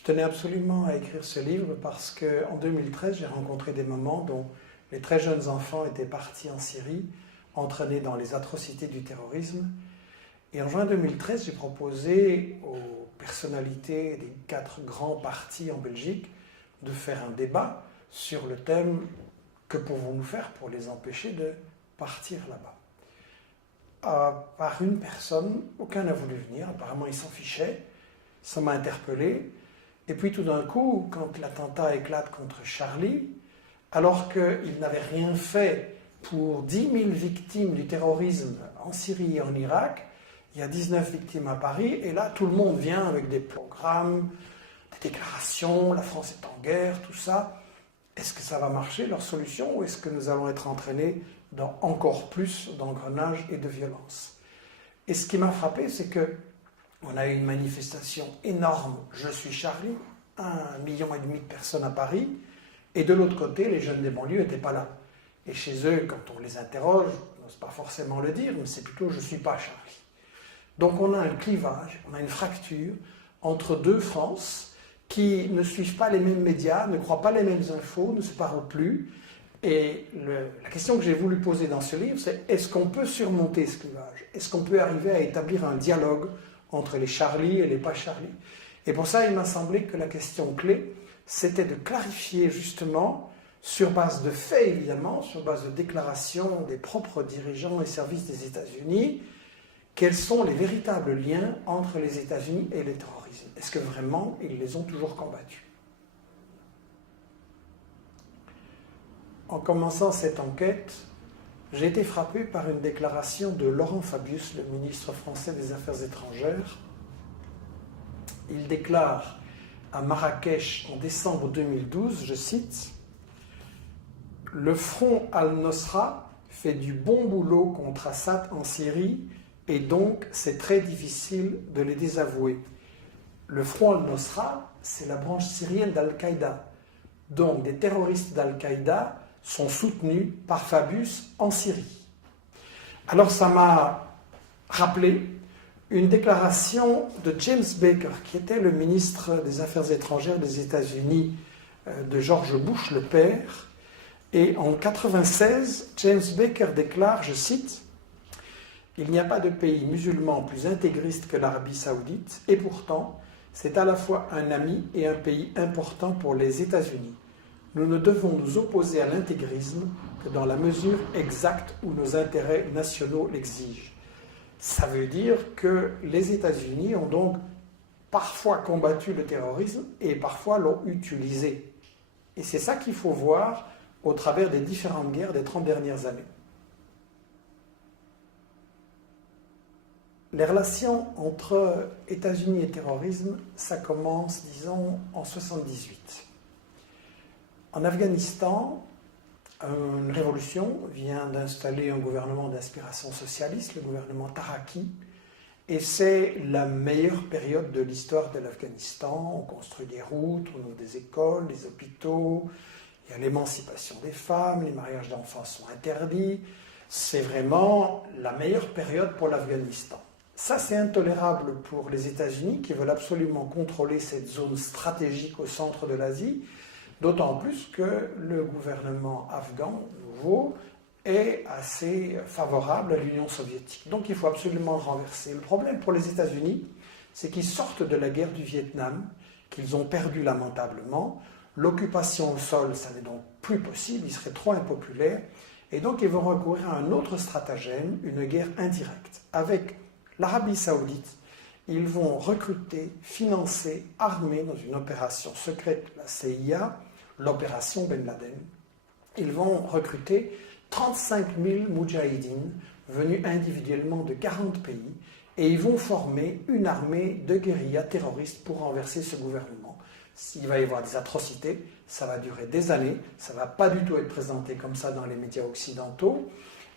Je tenais absolument à écrire ce livre parce qu'en 2013, j'ai rencontré des mamans dont les très jeunes enfants étaient partis en Syrie, entraînés dans les atrocités du terrorisme. Et en juin 2013, j'ai proposé aux personnalités des 4 grands partis en Belgique de faire un débat sur le thème « Que pouvons-nous faire pour les empêcher de partir là-bas » Par une personne, aucun n'a voulu venir, apparemment ils s'en fichaient, ça m'a interpellé. Et puis tout d'un coup, quand l'attentat éclate contre Charlie, alors qu'il n'avait rien fait pour 10 000 victimes du terrorisme en Syrie et en Irak, il y a 19 victimes à Paris, et là tout le monde vient avec des programmes, des déclarations, la France est en guerre, tout ça. Est-ce que ça va marcher, leur solution, ou est-ce que nous allons être entraînés dans encore plus d'engrenage et de violence? Et ce qui m'a frappé, c'est que on a eu une manifestation énorme, Je suis Charlie, 1,5 million de personnes à Paris, et de l'autre côté, les jeunes des banlieues n'étaient pas là. Et chez eux, quand on les interroge, on n'ose pas forcément le dire, mais c'est plutôt « je ne suis pas Charlie ». Donc on a un clivage, on a une fracture entre 2 France qui ne suivent pas les mêmes médias, ne croient pas les mêmes infos, ne se parlent plus. Et la question que j'ai voulu poser dans ce livre, c'est est-ce qu'on peut surmonter ce clivage? Est-ce qu'on peut arriver à établir un dialogue entre les Charlie et les pas Charlie? Et pour ça, il m'a semblé que la question clé, c'était de clarifier justement, sur base de faits évidemment, sur base de déclarations des propres dirigeants et services des États-Unis, quels sont les véritables liens entre les États-Unis et le terrorisme? Est-ce que vraiment ils les ont toujours combattus? En commençant cette enquête, j'ai été frappé par une déclaration de Laurent Fabius, le ministre français des Affaires étrangères. Il déclare à Marrakech en décembre 2012, je cite, « Le front al-Nosra fait du bon boulot contre Assad en Syrie et donc c'est très difficile de les désavouer. Le front al-Nosra, c'est la branche syrienne d'Al-Qaïda. Donc des terroristes d'Al-Qaïda sont soutenus par Fabius en Syrie. » Alors ça m'a rappelé une déclaration de James Baker, qui était le ministre des Affaires étrangères des États-Unis de George Bush, le père. Et en 1996, James Baker déclare, je cite, « Il n'y a pas de pays musulman plus intégriste que l'Arabie saoudite, et pourtant, c'est à la fois un ami et un pays important pour les États-Unis. Nous ne devons nous opposer à l'intégrisme que dans la mesure exacte où nos intérêts nationaux l'exigent. » Ça veut dire que les États-Unis ont donc parfois combattu le terrorisme et parfois l'ont utilisé. Et c'est ça qu'il faut voir au travers des différentes guerres des 30 dernières années. Les relations entre États-Unis et terrorisme, ça commence, disons, en 1978. En Afghanistan, une révolution vient d'installer un gouvernement d'inspiration socialiste, le gouvernement Taraki, et c'est la meilleure période de l'histoire de l'Afghanistan. On construit des routes, on ouvre des écoles, des hôpitaux, il y a l'émancipation des femmes, les mariages d'enfants sont interdits. C'est vraiment la meilleure période pour l'Afghanistan. Ça, c'est intolérable pour les États-Unis qui veulent absolument contrôler cette zone stratégique au centre de l'Asie, d'autant plus que le gouvernement afghan, nouveau, est assez favorable à l'Union soviétique. Donc il faut absolument le renverser. Le problème pour les États-Unis, c'est qu'ils sortent de la guerre du Vietnam, qu'ils ont perdu lamentablement. L'occupation au sol, ça n'est donc plus possible, il serait trop impopulaire. Et donc ils vont recourir à un autre stratagème, une guerre indirecte. Avec l'Arabie saoudite, ils vont recruter, financer, armer dans une opération secrète, la CIA, l'opération Ben Laden. Ils vont recruter 35 000 moudjahidines venus individuellement de 40 pays et ils vont former une armée de guérillas terroristes pour renverser ce gouvernement. S'il va y avoir des atrocités, ça va durer des années, ça ne va pas du tout être présenté comme ça dans les médias occidentaux,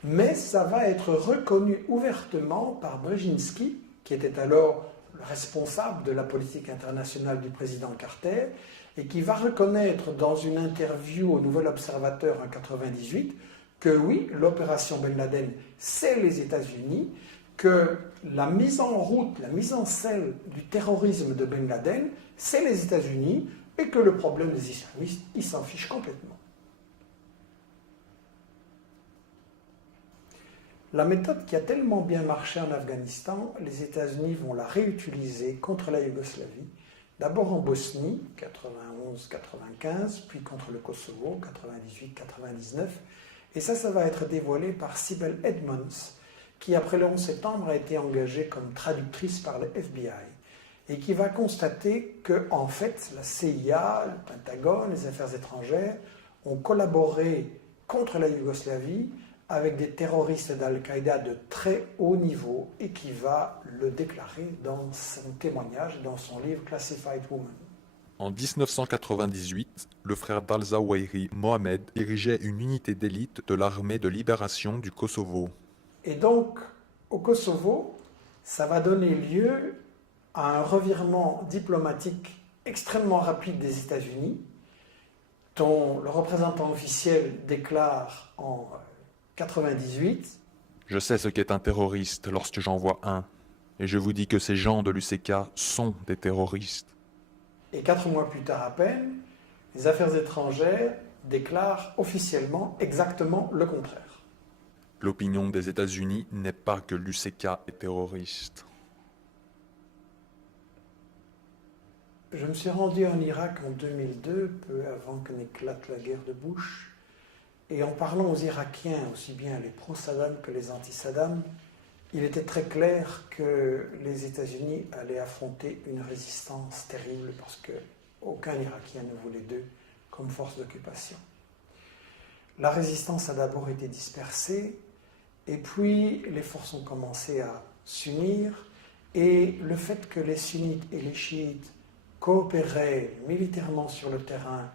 mais ça va être reconnu ouvertement par Brzezinski, qui était alors le responsable de la politique internationale du président Carter, et qui va reconnaître dans une interview au Nouvel Observateur en 1998 que oui, l'opération Ben Laden, c'est les États-Unis, que la mise en route, la mise en selle du terrorisme de Ben Laden, c'est les États-Unis et que le problème des islamistes, ils s'en fichent complètement. La méthode qui a tellement bien marché en Afghanistan, les États-Unis vont la réutiliser contre la Yougoslavie, d'abord en Bosnie, 91-95, puis contre le Kosovo, 98-99, et ça va être dévoilé par Sibel Edmonds, qui après le 11 septembre a été engagée comme traductrice par le FBI, et qui va constater que, en fait, la CIA, le Pentagone, les affaires étrangères ont collaboré contre la Yougoslavie avec des terroristes d'Al-Qaïda de très haut niveau et qui va le déclarer dans son témoignage, dans son livre Classified Woman. En 1998, le frère d'Al-Zawahiri, Mohamed, dirigeait une unité d'élite de l'armée de libération du Kosovo. Et donc, au Kosovo, ça va donner lieu à un revirement diplomatique extrêmement rapide des États-Unis, dont le représentant officiel déclare en 98. Je sais ce qu'est un terroriste lorsque j'en vois un, et je vous dis que ces gens de l'UCK sont des terroristes. Et 4 mois plus tard à peine, les affaires étrangères déclarent officiellement exactement le contraire. L'opinion des États-Unis n'est pas que l'UCK est terroriste. Je me suis rendu en Irak en 2002, peu avant que n'éclate la guerre de Bush. Et en parlant aux Irakiens, aussi bien les pro-Saddam que les anti-Saddam, il était très clair que les États-Unis allaient affronter une résistance terrible parce qu'aucun Irakien ne voulait d'eux comme force d'occupation. La résistance a d'abord été dispersée et puis les forces ont commencé à s'unir et le fait que les sunnites et les chiites coopéraient militairement sur le terrain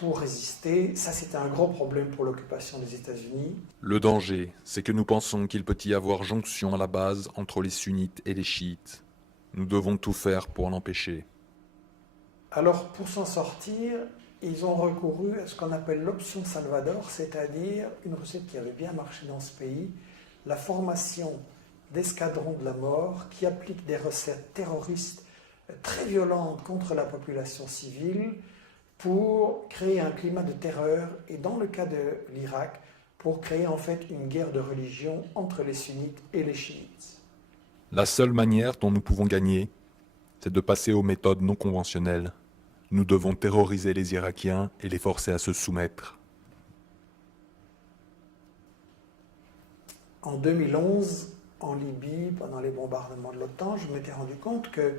pour résister, ça c'était un gros problème pour l'occupation des États-Unis. Le danger, c'est que nous pensons qu'il peut y avoir jonction à la base entre les sunnites et les chiites. Nous devons tout faire pour l'empêcher. Alors pour s'en sortir, ils ont recouru à ce qu'on appelle l'option Salvador, c'est-à-dire une recette qui avait bien marché dans ce pays, la formation d'escadrons de la mort qui appliquent des recettes terroristes très violentes contre la population civile, pour créer un climat de terreur et dans le cas de l'Irak, pour créer en fait une guerre de religion entre les sunnites et les chiites. La seule manière dont nous pouvons gagner, c'est de passer aux méthodes non conventionnelles. Nous devons terroriser les Irakiens et les forcer à se soumettre. En 2011, en Libye, pendant les bombardements de l'OTAN, je m'étais rendu compte que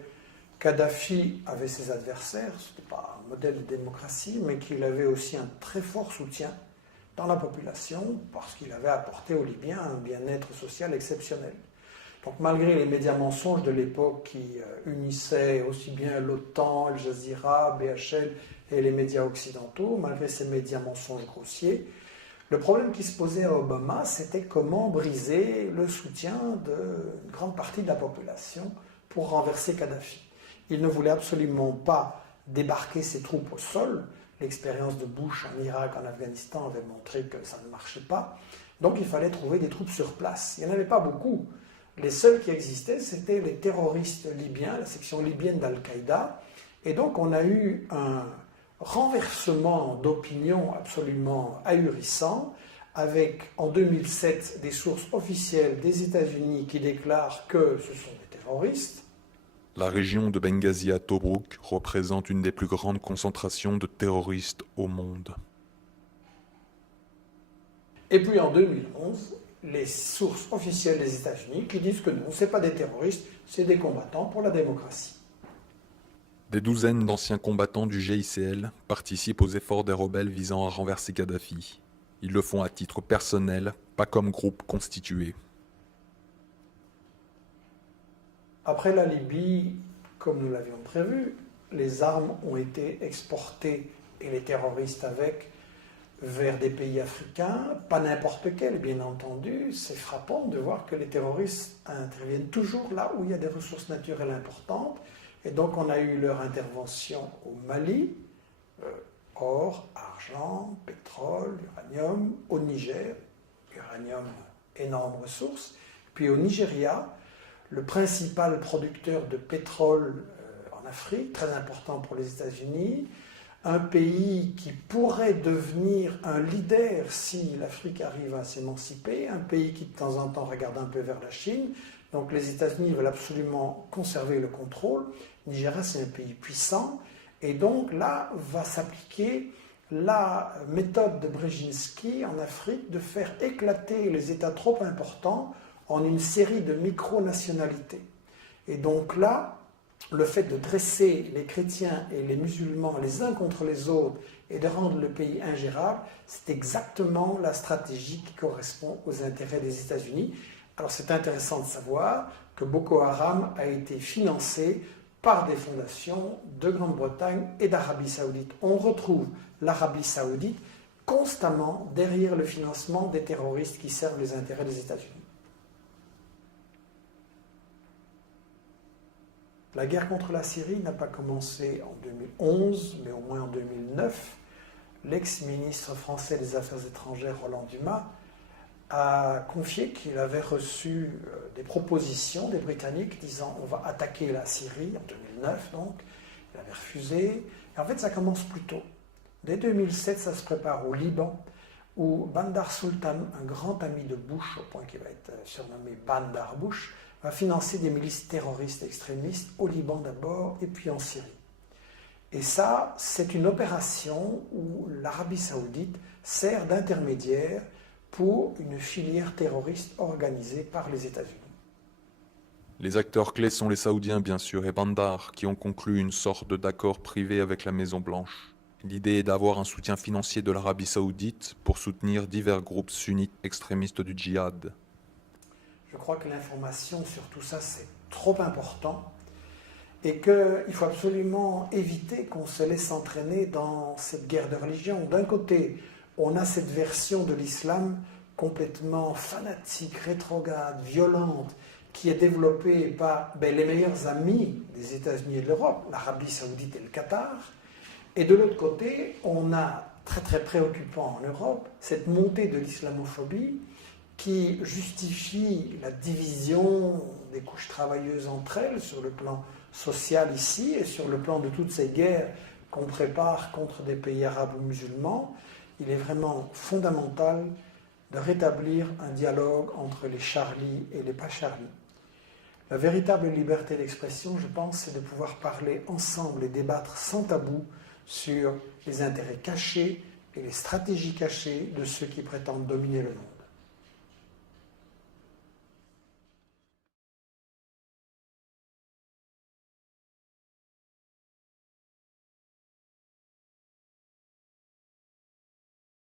Kadhafi avait ses adversaires, ce n'était pas un modèle de démocratie, mais qu'il avait aussi un très fort soutien dans la population parce qu'il avait apporté aux Libyens un bien-être social exceptionnel. Donc malgré les médias mensonges de l'époque qui unissaient aussi bien l'OTAN, Al Jazeera, BHL et les médias occidentaux, malgré ces médias mensonges grossiers, le problème qui se posait à Obama, c'était comment briser le soutien d'une grande partie de la population pour renverser Kadhafi. Il ne voulait absolument pas débarquer ses troupes au sol. L'expérience de Bush en Irak, en Afghanistan avait montré que ça ne marchait pas. Donc il fallait trouver des troupes sur place. Il n'y en avait pas beaucoup. Les seuls qui existaient, c'était les terroristes libyens, la section libyenne d'Al-Qaïda. Et donc on a eu un renversement d'opinion absolument ahurissant, avec en 2007 des sources officielles des États-Unis qui déclarent que ce sont des terroristes. La région de Benghazi à Tobrouk représente une des plus grandes concentrations de terroristes au monde. Et puis en 2011, les sources officielles des États-Unis qui disent que non, ce n'est pas des terroristes, c'est des combattants pour la démocratie. Des douzaines d'anciens combattants du GICL participent aux efforts des rebelles visant à renverser Kadhafi. Ils le font à titre personnel, pas comme groupe constitué. Après la Libye, comme nous l'avions prévu, les armes ont été exportées, et les terroristes avec, vers des pays africains, pas n'importe quels, bien entendu. C'est frappant de voir que les terroristes interviennent toujours là où il y a des ressources naturelles importantes. Et donc on a eu leur intervention au Mali, or, argent, pétrole, uranium, au Niger, uranium, énorme ressource, puis au Nigeria, le principal producteur de pétrole en en Afrique, très important pour les États-Unis, un pays qui pourrait devenir un leader si l'Afrique arrive à s'émanciper, un pays qui de temps en temps regarde un peu vers la Chine. Donc les États-Unis veulent absolument conserver le contrôle. Nigeria, c'est un pays puissant. Et donc là va s'appliquer la méthode de Brzezinski en Afrique de faire éclater les États trop importants en une série de micro-nationalités. Et donc là, le fait de dresser les chrétiens et les musulmans les uns contre les autres et de rendre le pays ingérable, c'est exactement la stratégie qui correspond aux intérêts des États-Unis. Alors c'est intéressant de savoir que Boko Haram a été financé par des fondations de Grande-Bretagne et d'Arabie Saoudite. On retrouve l'Arabie Saoudite constamment derrière le financement des terroristes qui servent les intérêts des États-Unis. La guerre contre la Syrie n'a pas commencé en 2011, mais au moins en 2009. L'ex-ministre français des Affaires étrangères, Roland Dumas, a confié qu'il avait reçu des propositions des Britanniques disant on va attaquer la Syrie en 2009, donc. Il avait refusé. Et en fait, ça commence plus tôt. Dès 2007, ça se prépare au Liban, où Bandar Sultan, un grand ami de Bush, au point qu'il va être surnommé Bandar Bush, va financer des milices terroristes extrémistes au Liban d'abord et puis en Syrie. Et ça, c'est une opération où l'Arabie Saoudite sert d'intermédiaire pour une filière terroriste organisée par les États-Unis. Les acteurs clés sont les Saoudiens bien sûr et Bandar qui ont conclu une sorte d'accord privé avec la Maison-Blanche. L'idée est d'avoir un soutien financier de l'Arabie Saoudite pour soutenir divers groupes sunnites extrémistes du djihad. Je crois que l'information sur tout ça, c'est trop important et qu'il faut absolument éviter qu'on se laisse entraîner dans cette guerre de religion. D'un côté, on a cette version de l'islam complètement fanatique, rétrograde, violente, qui est développée par les meilleurs amis des États-Unis et de l'Europe, l'Arabie Saoudite et le Qatar. Et de l'autre côté, on a, très très préoccupant en Europe, cette montée de l'islamophobie qui justifie la division des couches travailleuses entre elles sur le plan social ici et sur le plan de toutes ces guerres qu'on prépare contre des pays arabes ou musulmans. Il est vraiment fondamental de rétablir un dialogue entre les Charlie et les pas Charlie. La véritable liberté d'expression, je pense, c'est de pouvoir parler ensemble et débattre sans tabou sur les intérêts cachés et les stratégies cachées de ceux qui prétendent dominer le monde.